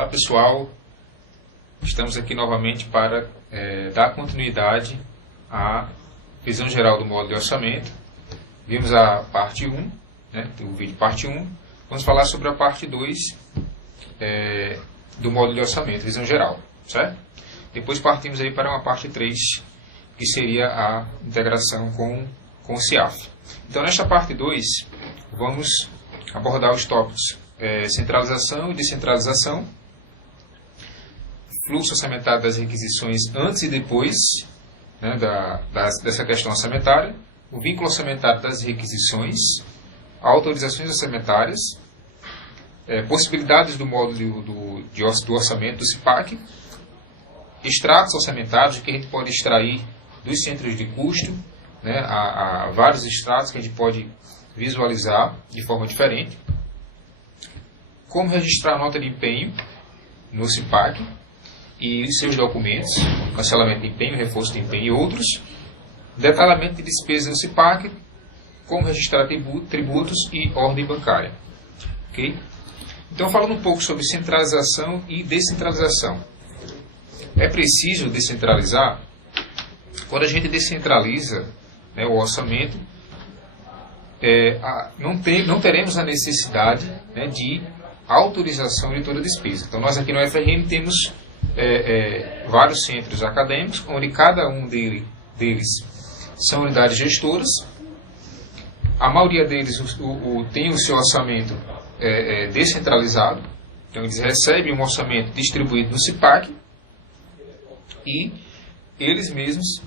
Olá pessoal, estamos aqui novamente para dar continuidade à visão geral do módulo de orçamento. Vimos a parte 1, o vídeo parte 1, vamos falar sobre a parte 2 do módulo de orçamento, visão geral, certo? Depois partimos aí para uma parte 3, que seria a integração com o CIAF. Então nesta parte 2, vamos abordar os tópicos centralização e descentralização, fluxo orçamentário das requisições antes e depois dessa questão orçamentária, o vínculo orçamentário das requisições, autorizações orçamentárias, possibilidades do módulo do orçamento do CIPAC, extratos orçamentários que a gente pode extrair dos centros de custo, há vários extratos que a gente pode visualizar de forma diferente, como registrar a nota de empenho no CIPAC e seus documentos, cancelamento de empenho, reforço de empenho e outros, detalhamento de despesas no CIPAC, como registrar tributos e ordem bancária. Okay? Então, falando um pouco sobre centralização e descentralização. É preciso descentralizar. Quando a gente descentraliza o orçamento, não teremos a necessidade de autorização de toda despesa. Então, nós aqui no UFRN temos vários centros acadêmicos, onde cada um deles são unidades gestoras. A maioria deles tem o seu orçamento descentralizado. Então, eles recebem um orçamento distribuído no CIPAC e eles mesmos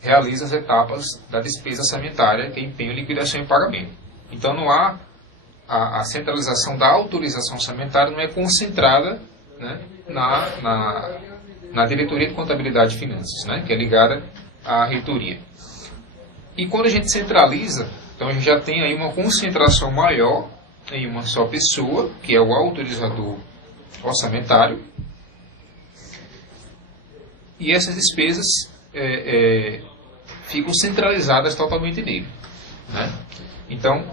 realizam as etapas da despesa orçamentária, que é empenho, liquidação e pagamento. Então, não há a centralização da autorização orçamentária, não é concentrada na Diretoria de Contabilidade e Finanças, que é ligada à reitoria. E quando a gente centraliza, então a gente já tem aí uma concentração maior em uma só pessoa, que é o autorizador orçamentário, e essas despesas ficam centralizadas totalmente nele. Então,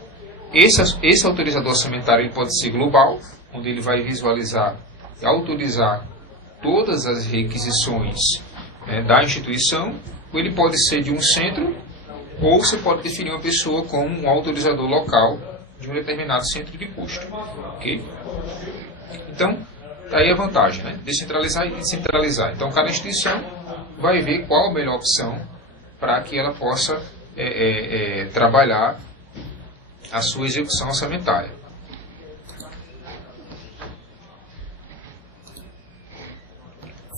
esse autorizador orçamentário ele pode ser global, onde ele vai visualizar e autorizar todas as requisições da instituição, ou ele pode ser de um centro, ou você pode definir uma pessoa como um autorizador local de um determinado centro de custo. Okay? Então, aí a vantagem, descentralizar e descentralizar. Então, cada instituição vai ver qual a melhor opção para que ela possa trabalhar a sua execução orçamentária.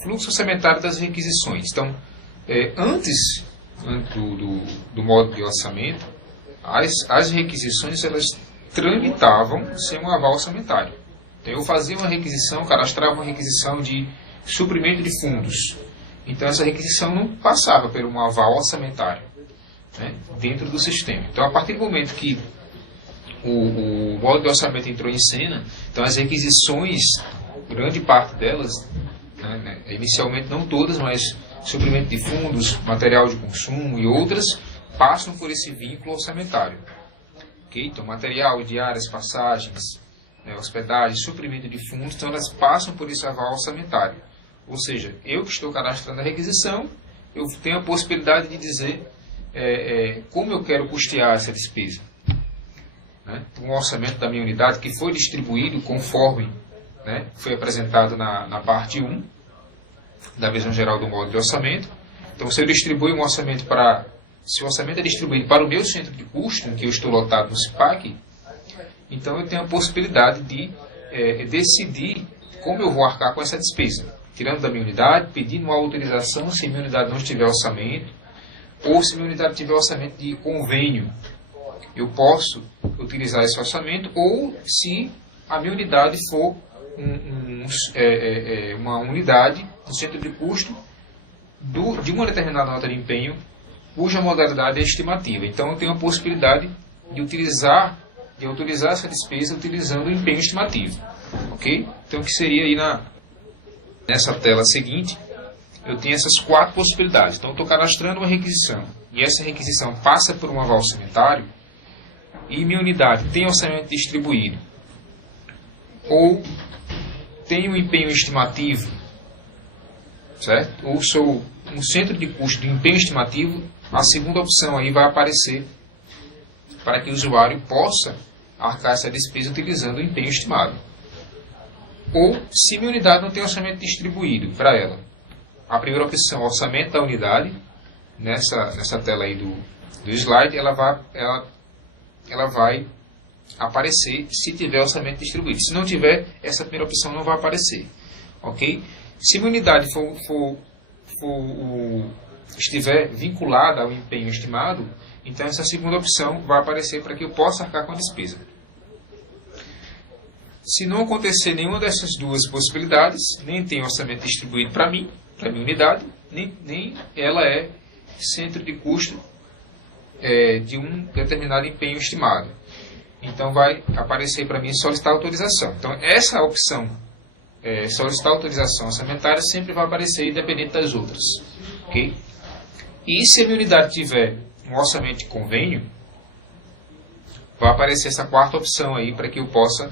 Fluxo orçamentário das requisições. Então, antes do módulo de orçamento, as requisições elas tramitavam sem um aval orçamentário. Então, eu fazia uma requisição, cadastrava uma requisição de suprimento de fundos. Então, essa requisição não passava por um aval orçamentário dentro do sistema. Então, a partir do momento que o módulo de orçamento entrou em cena, então as requisições, grande parte delas, inicialmente não todas, mas suprimento de fundos, material de consumo e outras, passam por esse vínculo orçamentário. Okay? Então, material, diárias, passagens, hospedagem, suprimento de fundos, então elas passam por esse aval orçamentário. Ou seja, eu que estou cadastrando a requisição, eu tenho a possibilidade de dizer como eu quero custear essa despesa. Um orçamento da minha unidade que foi distribuído conforme foi apresentado na parte 1 da visão geral do módulo de orçamento. Então, se eu distribuo um orçamento se o orçamento é distribuído para o meu centro de custo, em que eu estou lotado no CIPAC, então eu tenho a possibilidade de decidir como eu vou arcar com essa despesa, tirando da minha unidade, pedindo uma autorização se minha unidade não tiver orçamento, ou se minha unidade tiver orçamento de convênio, eu posso utilizar esse orçamento, ou se a minha unidade for uma unidade do centro de custo de uma determinada nota de empenho, cuja modalidade é estimativa. Então, eu tenho a possibilidade de autorizar essa despesa utilizando o empenho estimativo. Ok? Então, o que seria aí nessa tela seguinte, eu tenho essas 4 possibilidades. Então, eu estou cadastrando uma requisição, e essa requisição passa por um aval orçamentário, e minha unidade tem orçamento distribuído, ou tenho um empenho estimativo, certo? Ou sou um centro de custo de empenho estimativo, a segunda opção aí vai aparecer para que o usuário possa arcar essa despesa utilizando o empenho estimado. Ou, se minha unidade não tem orçamento distribuído para ela, a primeira opção, orçamento da unidade, nessa tela aí do slide, ela vai aparecer se tiver orçamento distribuído. Se não tiver, essa primeira opção não vai aparecer. Ok? Se minha unidade estiver vinculada ao empenho estimado, então essa segunda opção vai aparecer para que eu possa arcar com a despesa. Se não acontecer nenhuma dessas duas possibilidades, nem tem orçamento distribuído para mim, para a minha unidade, nem ela é centro de custo de um determinado empenho estimado. Então vai aparecer para mim solicitar autorização. Então essa opção, solicitar autorização orçamentária, sempre vai aparecer independente das outras. Okay? E se a minha unidade tiver um orçamento de convênio, vai aparecer essa quarta opção aí para que eu possa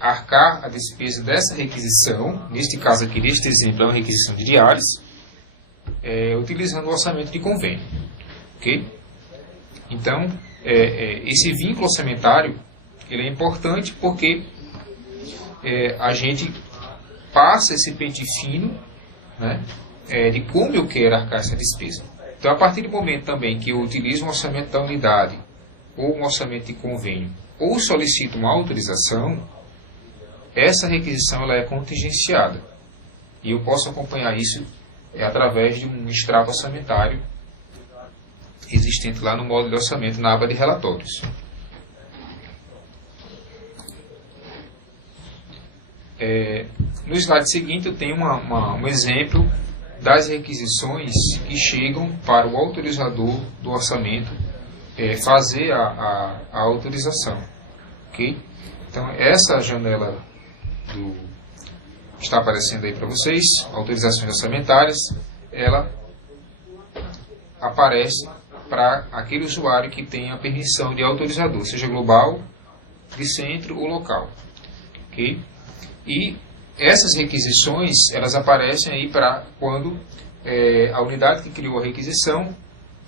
arcar a despesa dessa requisição, neste caso aqui, neste exemplo, é uma requisição de diálise, utilizando o orçamento de convênio. Ok? Então, esse vínculo orçamentário ele é importante porque a gente passa esse pente fino, né, de como eu quero arcar essa despesa. Então, a partir do momento também que eu utilizo um orçamento da unidade ou um orçamento de convênio ou solicito uma autorização, essa requisição ela é contingenciada. E eu posso acompanhar isso através de um extrato orçamentário existente lá no módulo de orçamento, na aba de relatórios. No slide seguinte eu tenho um exemplo das requisições que chegam para o autorizador do orçamento fazer a autorização. Okay? Então, essa janela que está aparecendo aí para vocês, autorizações orçamentárias, ela aparece para aquele usuário que tem a permissão de autorizador, seja global, de centro ou local. Okay? E essas requisições, elas aparecem aí para quando a unidade que criou a requisição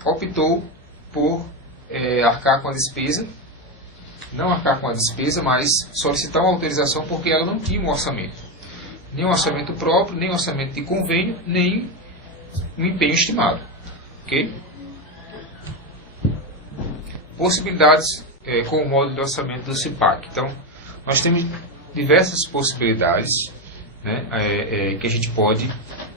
optou por arcar com a despesa, não arcar com a despesa, mas solicitar uma autorização porque ela não tinha um orçamento. Nem um orçamento próprio, nem um orçamento de convênio, nem um empenho estimado. Ok? Possibilidades com o módulo de orçamento do CIPAC. Então, nós temos diversas possibilidades, né, que a gente pode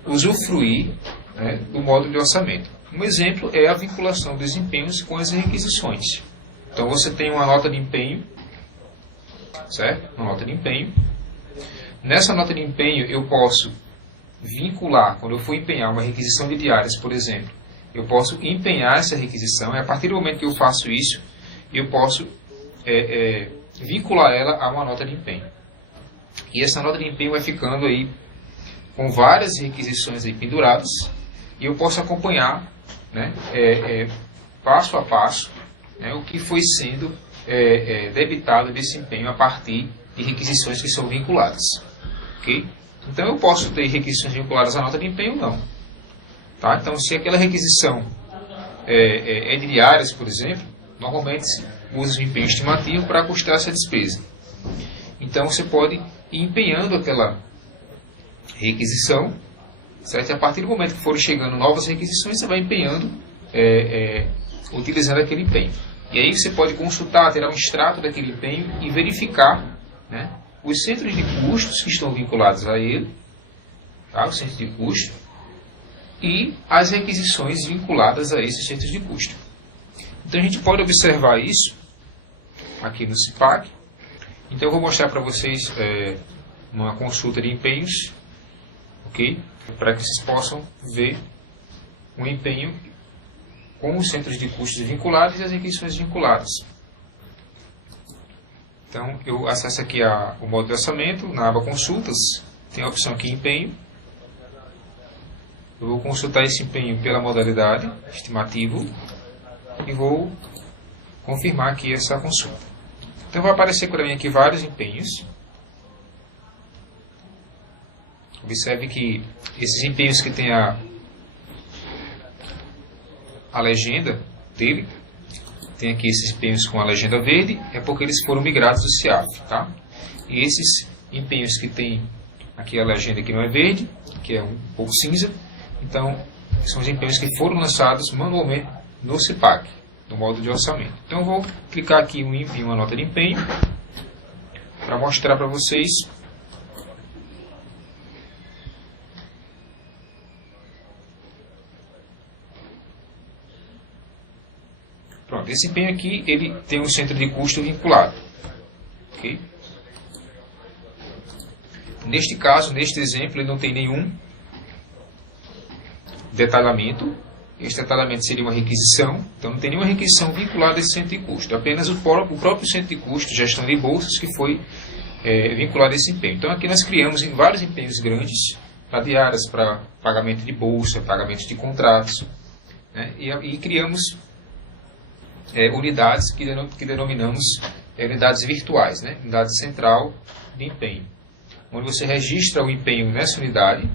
usufruir, né, do módulo de orçamento. Um exemplo é a vinculação dos empenhos com as requisições. Então você tem uma nota de empenho, certo? Uma nota de empenho. Nessa nota de empenho eu posso vincular, quando eu for empenhar uma requisição de diárias, por exemplo, eu posso empenhar essa requisição, e a partir do momento que eu faço isso, eu posso vincular ela a uma nota de empenho. E essa nota de empenho vai ficando aí com várias requisições aí penduradas, e eu posso acompanhar, né, passo a passo, né, o que foi sendo debitado desse empenho a partir de requisições que são vinculadas. Okay? Então eu posso ter requisições vinculadas à nota de empenho ou não. Tá? Então se aquela requisição é de diárias, por exemplo, normalmente se usa o empenho estimativo para custar essa despesa. Então você pode ir empenhando aquela requisição, certo? E a partir do momento que forem chegando novas requisições, você vai empenhando, utilizando aquele empenho. E aí você pode consultar, terá um extrato daquele empenho e verificar, né, os centros de custos que estão vinculados a ele, tá? O centro de custo, e as requisições vinculadas a esses centros de custo. Então a gente pode observar isso aqui no CIPAC. Então eu vou mostrar para vocês uma consulta de empenhos, ok? Para que vocês possam ver o empenho com os centros de custos vinculados e as requisições vinculadas. Então eu acesso aqui o módulo de orçamento, na aba consultas, tem a opção aqui empenho. Eu vou consultar esse empenho pela modalidade estimativo e vou confirmar aqui essa consulta. Então vai aparecer para mim aqui vários empenhos. Observe que esses empenhos que tem a legenda dele, tem aqui esses empenhos com a legenda verde, é porque eles foram migrados do CIAF, tá? E esses empenhos que tem aqui a legenda que não é verde, que é um pouco cinza, então são os empenhos que foram lançados manualmente no CIPAC, no modo de orçamento. Então eu vou clicar aqui em uma nota de empenho para mostrar para vocês Pronto, esse empenho aqui, ele tem um centro de custo vinculado. Okay? Neste caso, neste exemplo, ele não tem nenhum detalhamento. Este detalhamento seria uma requisição, então não tem nenhuma requisição vinculada a esse centro de custo. Apenas o próprio centro de custo, gestão de bolsas, que foi vinculado a esse empenho. Então aqui nós criamos vários empenhos grandes, para diárias, para pagamento de bolsa, pagamento de contratos, né? E criamos unidades que denominamos unidades virtuais, né? Unidade central de empenho, onde você registra o empenho nessa unidade,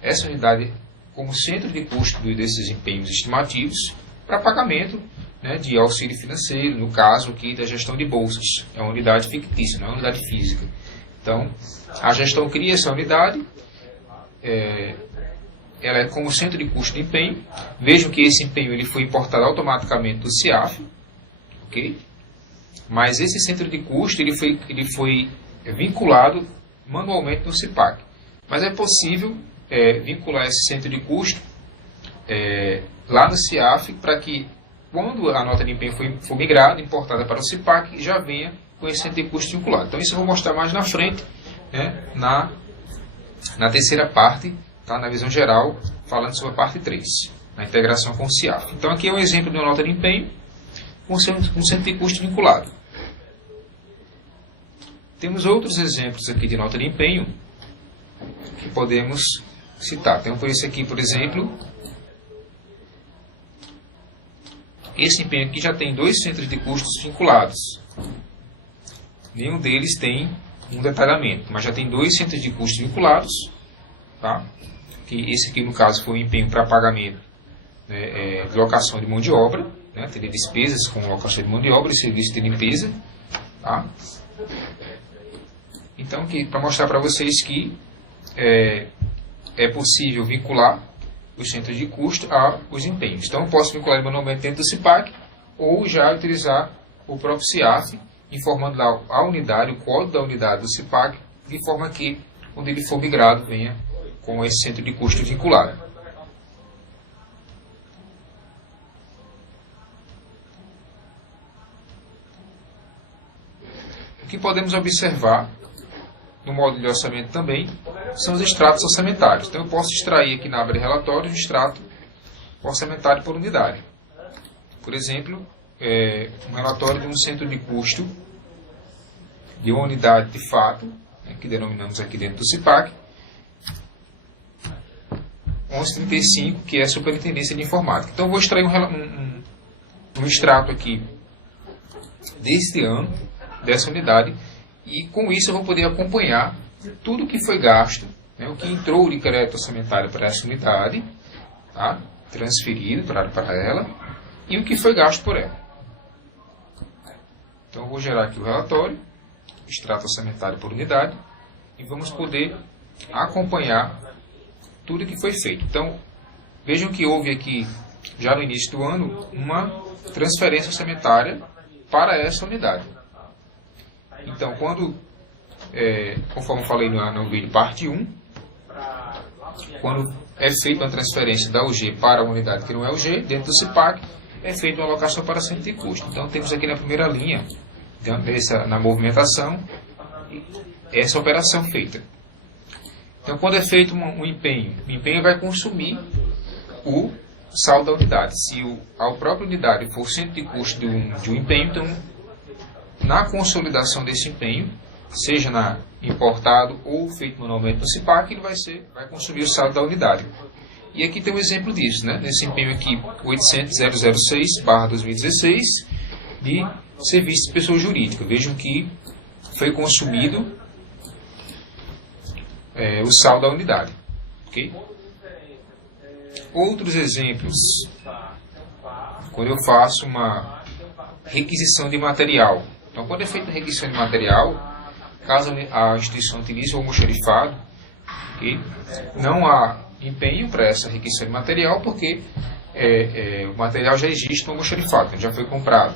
essa unidade como centro de custo desses empenhos estimativos para pagamento, né, de auxílio financeiro, no caso aqui da gestão de bolsas. É uma unidade fictícia, não é uma unidade física. Então, a gestão cria essa unidade, ela é como centro de custo de empenho. Vejam que esse empenho ele foi importado automaticamente do CIAF, ok? Mas esse centro de custo ele foi vinculado manualmente no CIPAC. Mas é possível vincular esse centro de custo lá no CIAF para que, quando a nota de empenho for migrada, importada para o CIPAC, já venha com esse centro de custo vinculado. Então isso eu vou mostrar mais na frente, né, na terceira parte, tá, na visão geral, falando sobre a parte 3, a integração com o CIAF. Então aqui é um exemplo de uma nota de empenho com um centro de custo vinculado. Temos outros exemplos aqui de nota de empenho que podemos citar. Então, por esse aqui, por exemplo, esse empenho aqui já tem 2 centros de custos vinculados. Nenhum deles tem um detalhamento, mas já tem 2 centros de custos vinculados. Tá? Que esse aqui, no caso, foi um empenho para pagamento, né, de locação de mão de obra, né, teria despesas com locação de mão de obra e serviço de limpeza. Tá? Então, para mostrar para vocês que é possível vincular os centros de custo aos empenhos. Então, eu posso vincular manualmente dentro do CIPAC ou já utilizar o próprio CIAF, informando lá a unidade, o código da unidade do CIPAC, de forma que, quando ele for migrado, venha com esse centro de custo vinculado. O que podemos observar no módulo de orçamento também são os extratos orçamentários. Então eu posso extrair aqui na aba de relatórios o extrato orçamentário por unidade. Por exemplo, um relatório de um centro de custo de uma unidade de fato, né, que denominamos aqui dentro do CIPAC, 1135, que é a Superintendência de Informática. Então eu vou extrair um extrato aqui deste ano, dessa unidade, e com isso eu vou poder acompanhar tudo o que foi gasto, né, o que entrou de crédito orçamentário para essa unidade, tá, transferido para ela, e o que foi gasto por ela. Então eu vou gerar aqui o relatório, extrato orçamentário por unidade, e vamos poder acompanhar tudo o que foi feito. Então, vejam que houve aqui, já no início do ano, uma transferência orçamentária para essa unidade. Então, conforme eu falei no vídeo parte 1, quando é feita uma transferência da UG para uma unidade que não é UG, dentro do CIPAC, é feita uma alocação para centro de custo. Então, temos aqui na primeira linha, na movimentação, essa operação feita. Então, quando é feito um empenho, o empenho vai consumir o saldo da unidade. Se a própria unidade for centro de custo de um empenho, então, na consolidação desse empenho, seja importado ou feito manualmente no CIPAC, ele vai consumir o saldo da unidade. E aqui tem um exemplo disso, né? Nesse empenho aqui, 800.006/2016, de serviço de pessoa jurídica. Vejam que foi consumido o saldo da unidade. Okay? Outros exemplos, quando eu faço uma requisição de material. Então, quando é feita a requisição de material, caso a instituição utilize o almoxarifado, okay, não há empenho para essa requisição de material, porque o material já existe no almoxarifado, já foi comprado.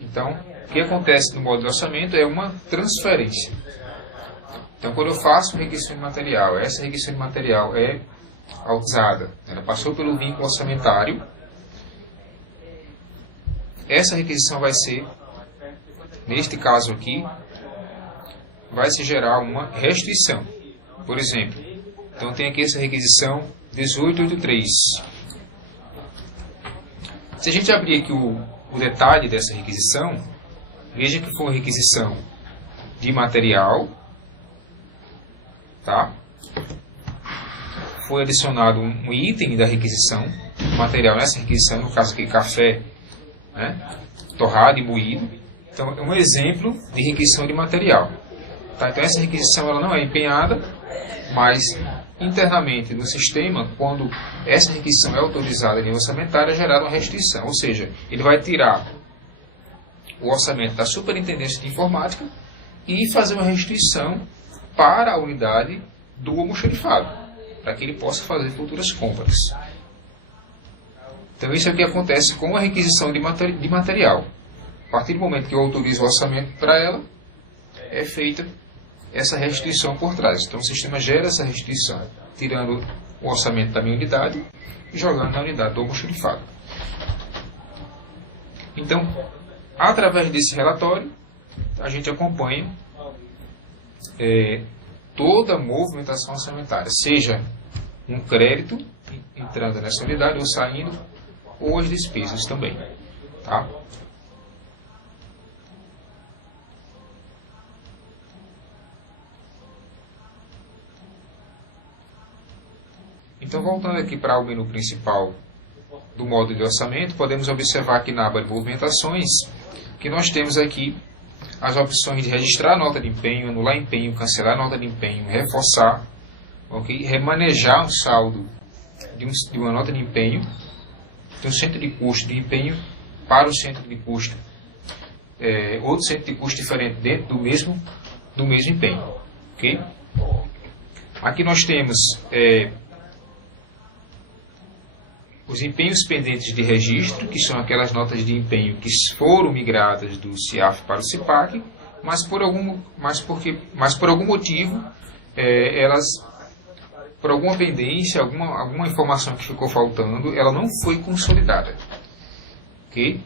Então, o que acontece no modo de orçamento é uma transferência. Então, quando eu faço uma requisição de material, essa requisição de material é usada, ela passou pelo vínculo orçamentário, essa requisição vai ser, neste caso aqui, vai se gerar uma restituição. Por exemplo, então tem aqui essa requisição 1883. Se a gente abrir aqui o detalhe dessa requisição, veja que foi uma requisição de material, tá? Foi adicionado um item da requisição, material nessa requisição, no caso aqui café, né, torrado e moído. Então é um exemplo de requisição de material. Tá? Então essa requisição ela não é empenhada, mas internamente no sistema, quando essa requisição é autorizada em orçamentária, é gerada uma restituição. Ou seja, ele vai tirar o orçamento da Superintendência de Informática e fazer uma restituição para a unidade do almoxarifado, para que ele possa fazer futuras compras. Então isso é o que acontece com a requisição de material. A partir do momento que eu autorizo o orçamento para ela, é feita essa restituição por trás. Então o sistema gera essa restituição, tirando o orçamento da minha unidade e jogando na unidade do almoxarifado. Então, através desse relatório, a gente acompanha toda a movimentação orçamentária, seja um crédito entrando nessa unidade ou saindo, ou as despesas também. Tá? Então, voltando aqui para o menu principal do módulo de orçamento, podemos observar aqui na aba de movimentações que nós temos aqui as opções de registrar a nota de empenho, anular empenho, cancelar a nota de empenho, reforçar, okay? Remanejar um saldo de uma nota de empenho, de um centro de custo de empenho para o centro de custo, outro centro de custo diferente dentro do mesmo empenho. Okay? Aqui nós temos os empenhos pendentes de registro, que são aquelas notas de empenho que foram migradas do CIAF para o CIPAC, mas por algum motivo, elas, por alguma pendência, alguma informação que ficou faltando, ela não foi consolidada. Okay?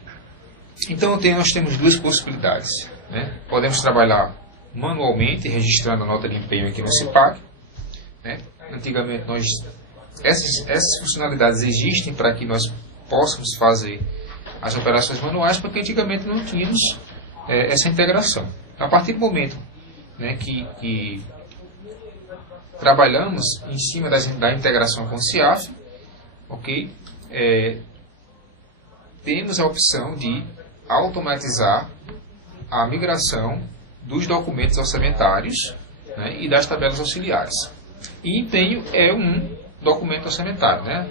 Então nós temos duas possibilidades. Né? Podemos trabalhar manualmente, registrando a nota de empenho aqui no CIPAC. Né? Antigamente essas funcionalidades existem para que nós possamos fazer as operações manuais, porque antigamente não tínhamos essa integração. A partir do momento, né, que trabalhamos em cima da integração com o CIAF, okay, temos a opção de automatizar a migração dos documentos orçamentários, né, e das tabelas auxiliares. E empenho é um documento orçamentário, né?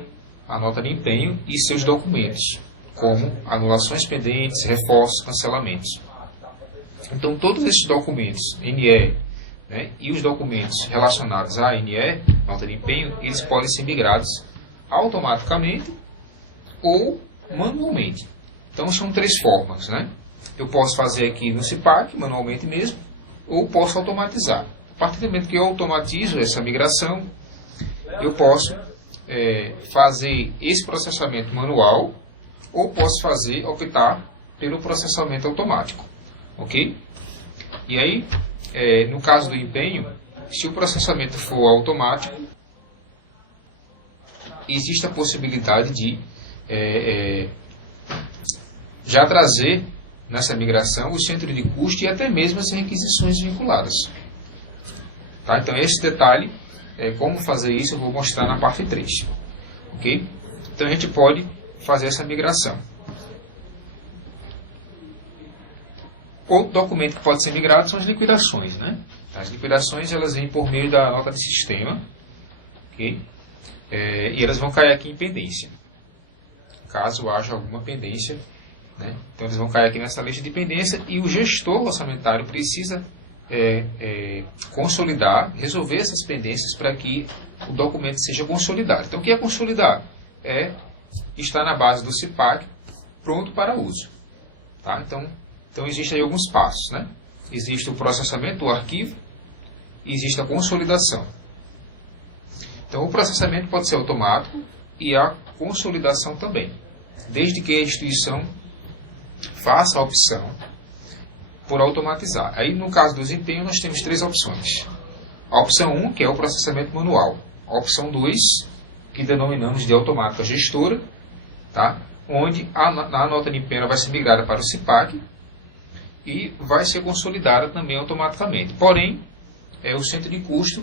A nota de empenho e seus documentos, como anulações pendentes, reforços, cancelamentos. Então, todos esses documentos, NE, né, e os documentos relacionados à NE, nota de empenho, eles podem ser migrados automaticamente ou manualmente. Então, são três formas, né? Eu posso fazer aqui no CIPAC, manualmente mesmo, ou posso automatizar. A partir do momento que eu automatizo essa migração, eu posso fazer esse processamento manual ou posso optar pelo processamento automático. Ok? E aí, no caso do empenho, se o processamento for automático, existe a possibilidade de já trazer nessa migração o centro de custo e até mesmo as requisições vinculadas. Tá? Então, esse detalhe, como fazer isso, eu vou mostrar na parte 3. Ok? Então, a gente pode fazer essa migração. Outro documento que pode ser migrado são as liquidações. Né? As liquidações elas vêm por meio da nota de sistema, ok? E elas vão cair aqui em pendência, caso haja alguma pendência, né? Então eles vão cair aqui nessa lista de pendência e o gestor orçamentário precisa consolidar, resolver essas pendências para que o documento seja consolidado. Então o que é consolidar? Está na base do CIPAC pronto para uso. Tá? Então existem aí alguns passos, né? Existe o processamento do arquivo e existe a consolidação. Então o processamento pode ser automático e a consolidação também, desde que a instituição faça a opção por automatizar. Aí no caso do desempenho nós temos 3 opções. A opção 1, que é o processamento manual. A opção 2, que denominamos de automática gestora, tá? Onde a nota de empenho vai ser migrada para o CIPAC e vai ser consolidada também automaticamente. Porém, o centro de custo,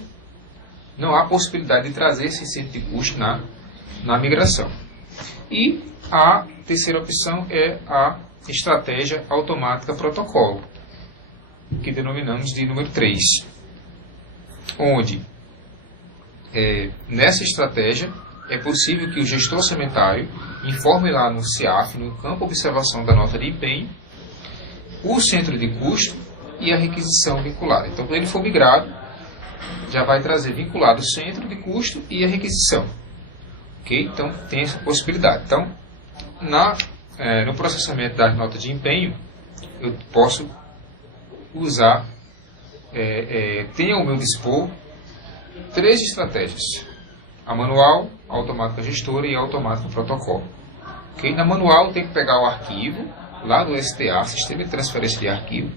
não há possibilidade de trazer esse centro de custo na migração. E a terceira opção é a estratégia automática protocolo, que denominamos de número 3, onde nessa estratégia é possível que o gestor orçamentário informe lá no CIAF, no campo observação da nota de empenho, o centro de custo e a requisição vinculada. Então, quando ele for migrado, já vai trazer vinculado o centro de custo e a requisição. Ok? Então, tem essa possibilidade. Então, no processamento da nota de empenho, eu posso usar, tenho ao meu dispor 3 estratégias: a manual, a automática gestora e a automática protocolo. Okay? Na manual, tem que pegar o arquivo lá do STA, Sistema de Transferência de Arquivo,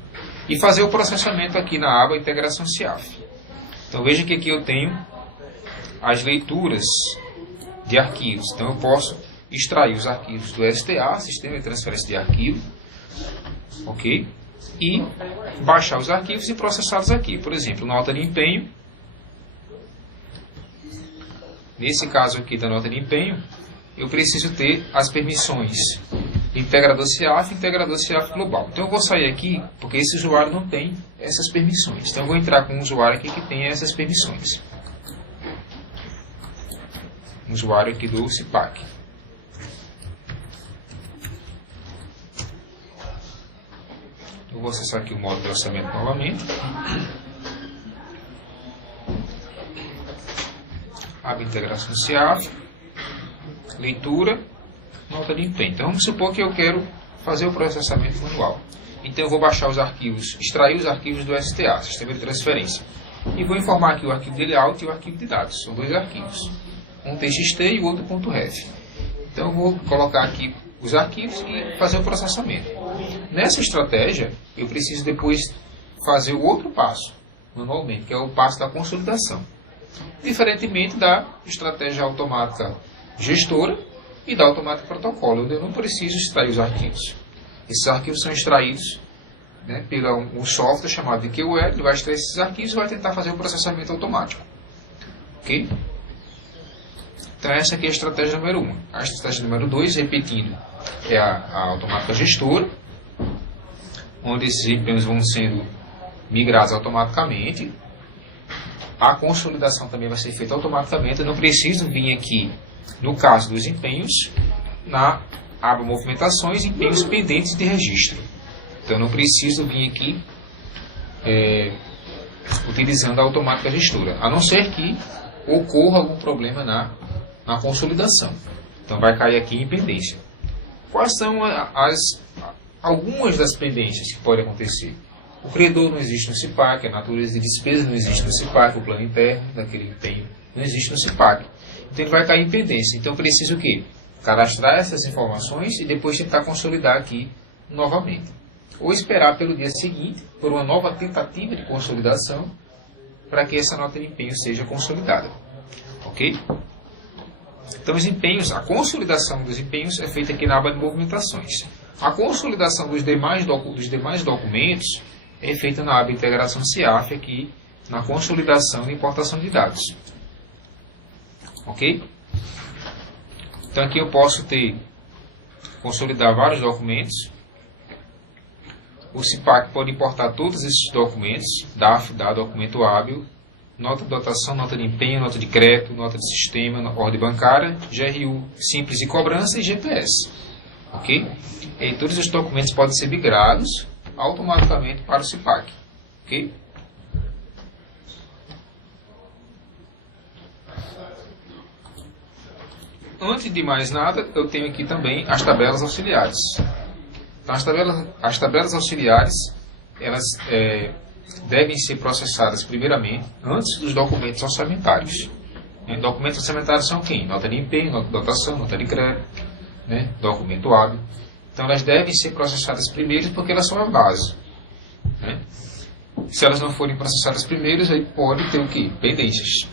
e fazer o processamento aqui na aba Integração CIAF. Então veja que aqui eu tenho as leituras de arquivos. Então eu posso extrair os arquivos do STA, Sistema de Transferência de Arquivo, ok? E baixar os arquivos e processá-los aqui. Por exemplo, nota de empenho. Nesse caso aqui da nota de empenho, eu preciso ter as permissões integrador CIAF e integrador CIAF global. Então eu vou sair aqui, porque esse usuário não tem essas permissões. Então eu vou entrar com um usuário aqui que tem essas permissões. Um usuário aqui do CIPAC. Eu vou acessar aqui o módulo de orçamento novamente. Aba integração CIAF, leitura, nota de empenho. Então vamos supor que eu quero fazer o processamento manual. Então eu vou baixar os arquivos, extrair os arquivos do STA, Sistema de Transferência. E vou informar aqui o arquivo de layout e o arquivo de dados. São 2 arquivos. Um TXT e o outro .ref. Então eu vou colocar aqui os arquivos e fazer o processamento. Nessa estratégia, eu preciso depois fazer o outro passo, manualmente, que é o passo da consolidação. Diferentemente da estratégia automática gestora e da automática protocolo, onde eu não preciso extrair os arquivos. Esses arquivos são extraídos, né, pelo um software chamado de QL, ele vai extrair esses arquivos e vai tentar fazer o processamento automático. Ok? Então essa aqui é a estratégia número 1. A estratégia número 2, repetindo, é a automática gestora, onde esses empenhos vão sendo migrados automaticamente. A consolidação também vai ser feita automaticamente. Eu não preciso vir aqui, no caso dos empenhos, na aba Movimentações, empenhos pendentes de registro. Então eu não preciso vir aqui utilizando a automática gestora, a não ser que ocorra algum problema na consolidação. Então vai cair aqui em pendência. Quais são algumas das pendências que podem acontecer? O credor não existe no CIPAC, a natureza de despesa não existe no CIPAC, o plano interno daquele empenho não existe no CIPAC. Então ele vai cair em pendência. Então preciso o quê? Cadastrar essas informações e depois tentar consolidar aqui novamente. Ou esperar pelo dia seguinte, por uma nova tentativa de consolidação, para que essa nota de empenho seja consolidada. Ok? Então os empenhos, a consolidação dos empenhos é feita aqui na aba de movimentações. A consolidação dos demais documentos é feita na aba integração CIAF, aqui na consolidação e importação de dados. Ok? Então aqui eu posso consolidar vários documentos, O CIPAC pode importar todos esses documentos, DAF, documento hábil, nota de dotação, nota de empenho, nota de crédito, nota de sistema, ordem bancária, GRU simples de cobrança e GPS. Ok? E todos os documentos podem ser migrados automaticamente para o CIPAC. Ok? Antes de mais nada, eu tenho aqui também as tabelas auxiliares. Então, as tabelas auxiliares, elas devem ser processadas primeiramente antes dos documentos orçamentários. Documentos orçamentários são quem? Nota de empenho, nota de dotação, nota de crédito, documento hábil. Então, elas devem ser processadas primeiro porque elas são a base. Se elas não forem processadas primeiro, aí pode ter o quê? Pendências.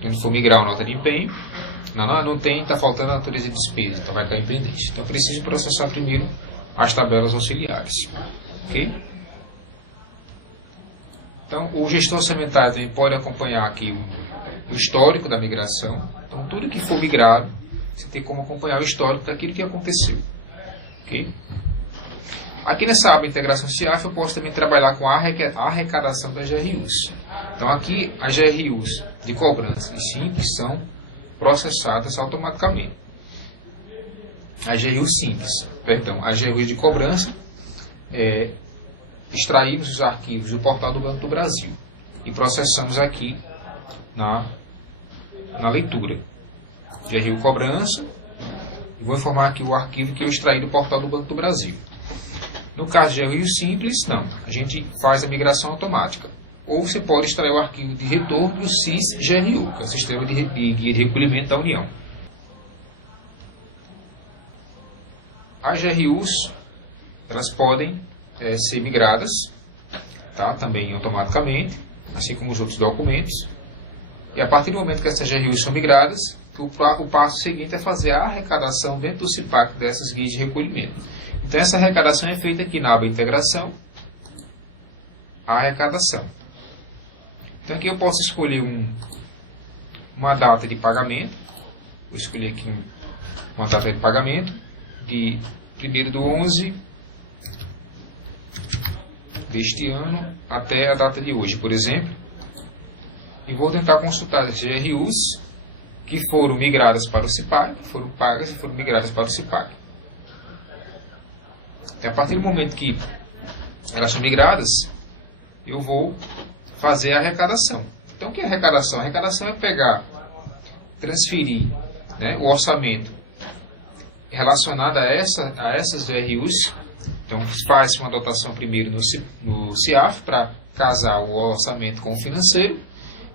Quando for migrar uma nota de empenho, não tem, está faltando a natureza de despesa, então vai cair em pendência. Então, preciso processar primeiro as tabelas auxiliares. Ok? Então, o gestor orçamentário também pode acompanhar aqui o histórico da migração. Então, tudo que for migrado, você tem como acompanhar o histórico daquilo que aconteceu. Ok? Aqui nessa aba Integração CIAF, eu posso também trabalhar com a arrecadação das GRUs. Então, aqui, as GRUs de cobrança e simples são processadas automaticamente. As GRUs simples, as GRUs de cobrança, extraímos os arquivos do portal do Banco do Brasil e processamos aqui na leitura. GRU cobrança, e vou informar aqui o arquivo que eu extraí do portal do Banco do Brasil. No caso de GRU simples, não, a gente faz a migração automática. Ou você pode extrair o arquivo de retorno do SIS-GRU, que é o Sistema de Guia de Recolhimento da União. As GRUs, elas podem ser migradas, também automaticamente, assim como os outros documentos. E a partir do momento que essas GRUs são migradas, o passo seguinte é fazer a arrecadação dentro do CIPAC dessas guias de recolhimento. Então essa arrecadação é feita aqui na aba Integração, arrecadação. Então aqui eu posso escolher uma data de pagamento. Vou escolher aqui uma data de pagamento de 1º/11 deste ano até a data de hoje, por exemplo. E vou tentar consultar as GRUs que foram migradas para o CIPAC, que foram pagas e foram migradas para o CIPAC. Então, a partir do momento que elas são migradas, eu vou fazer a arrecadação. Então, o que é arrecadação? A arrecadação é transferir o orçamento relacionado a essas GRUs. Então, faz uma dotação primeiro no CIAF para casar o orçamento com o financeiro.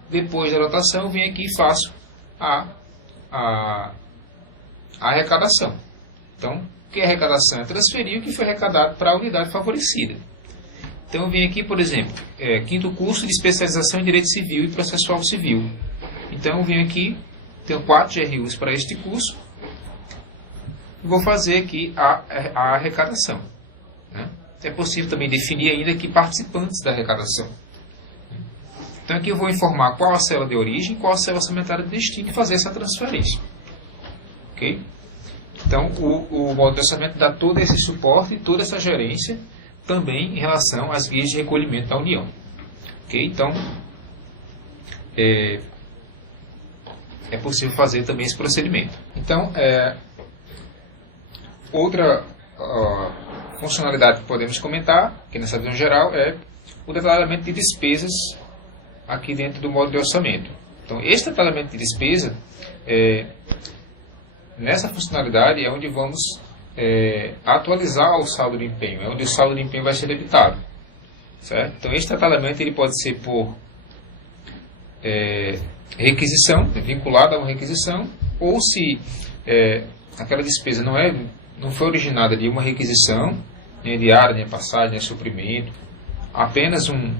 Depois da dotação, eu venho aqui e faço a arrecadação. Então, o que é arrecadação? É transferir o que foi arrecadado para a unidade favorecida. Então, eu venho aqui, por exemplo, 5º curso de especialização em Direito Civil e Processual Civil. Então, eu venho aqui, tenho 4 GRUs para este curso, e vou fazer aqui a arrecadação. É possível também definir ainda aqui participantes da arrecadação. Então, aqui eu vou informar qual a célula de origem, qual a célula orçamentária de destino e fazer essa transferência. Ok? Então, o módulo de orçamento dá todo esse suporte e toda essa gerência também em relação às guias de recolhimento da União. Ok? Então, é possível fazer também esse procedimento. Então, outra funcionalidade que podemos comentar, que nessa visão geral, é o detalhamento de despesas aqui dentro do módulo de orçamento. Então, esse detalhamento de despesa, nessa funcionalidade, é onde vamos atualizar o saldo de empenho, é onde o saldo de empenho vai ser debitado. Certo? Então, esse detalhamento ele pode ser por requisição, vinculado a uma requisição, ou se aquela despesa não foi originada de uma requisição, nem de área, nem passagem, nem suprimento, apenas um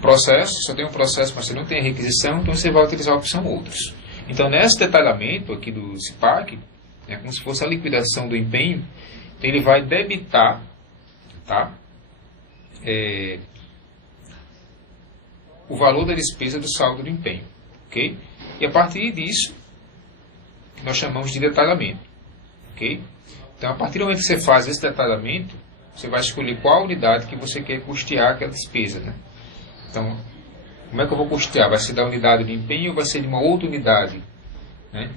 processo, só tem um processo, mas você não tem a requisição, então você vai utilizar a opção outros. Então, nesse detalhamento aqui do CIPAC, é como se fosse a liquidação do empenho, então ele vai debitar, o valor da despesa do saldo do empenho. Ok? E a partir disso, nós chamamos de detalhamento. Ok? Então, a partir do momento que você faz esse detalhamento, você vai escolher qual unidade que você quer custear aquela despesa, né? Então, como é que eu vou custear? Vai ser da unidade de empenho ou vai ser de uma outra unidade, né,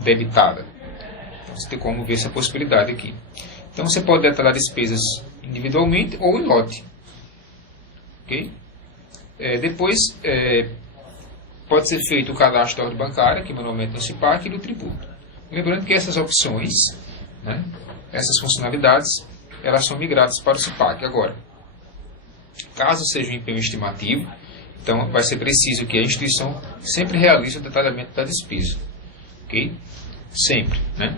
debitada? Então, você tem como ver essa possibilidade aqui. Então, você pode detalhar despesas individualmente ou em lote. Ok? Depois, pode ser feito o cadastro da ordem bancária, que manualmente no CIPAC, e do tributo. Lembrando que essas opções, né, essas funcionalidades, elas são migradas para o CIPAC. Agora, caso seja um empenho estimativo, então vai ser preciso que a instituição sempre realize o detalhamento da despesa. Ok? Sempre, né?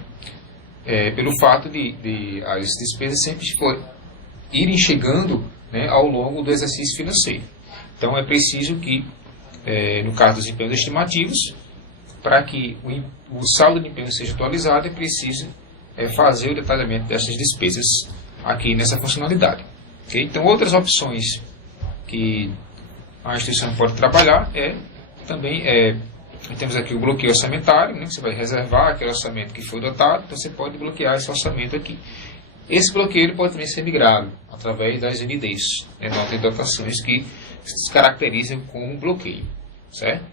Pelo fato de as despesas sempre irem chegando, né, ao longo do exercício financeiro. Então é preciso que, no caso dos empenhos estimativos, para que o saldo de empenho seja atualizado, é preciso fazer o detalhamento dessas despesas aqui nessa funcionalidade. Okay? Então, outras opções que a instituição pode trabalhar também temos aqui o bloqueio orçamentário, né? Você vai reservar aquele orçamento que foi dotado, então você pode bloquear esse orçamento aqui. Esse bloqueio pode também ser migrado através das NDs, né? Notas de dotações, que se caracterizam como bloqueio, certo?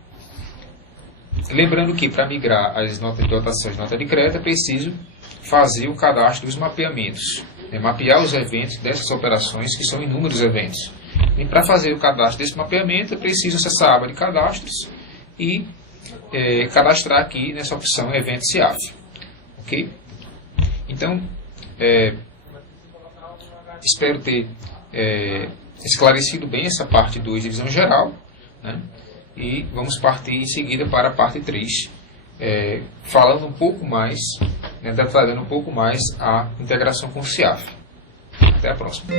Lembrando que para migrar as notas de dotações e nota de crédito é preciso fazer o cadastro dos mapeamentos, né? Mapear os eventos dessas operações, que são inúmeros eventos. E para fazer o cadastro desse mapeamento é preciso acessar a aba de cadastros e cadastrar aqui nessa opção Evento CIAF. Ok? Então, espero ter esclarecido bem essa parte 2 de visão geral, né? E vamos partir em seguida para a parte 3, falando um pouco mais, né, detalhando um pouco mais a integração com o CIAF. Até a próxima.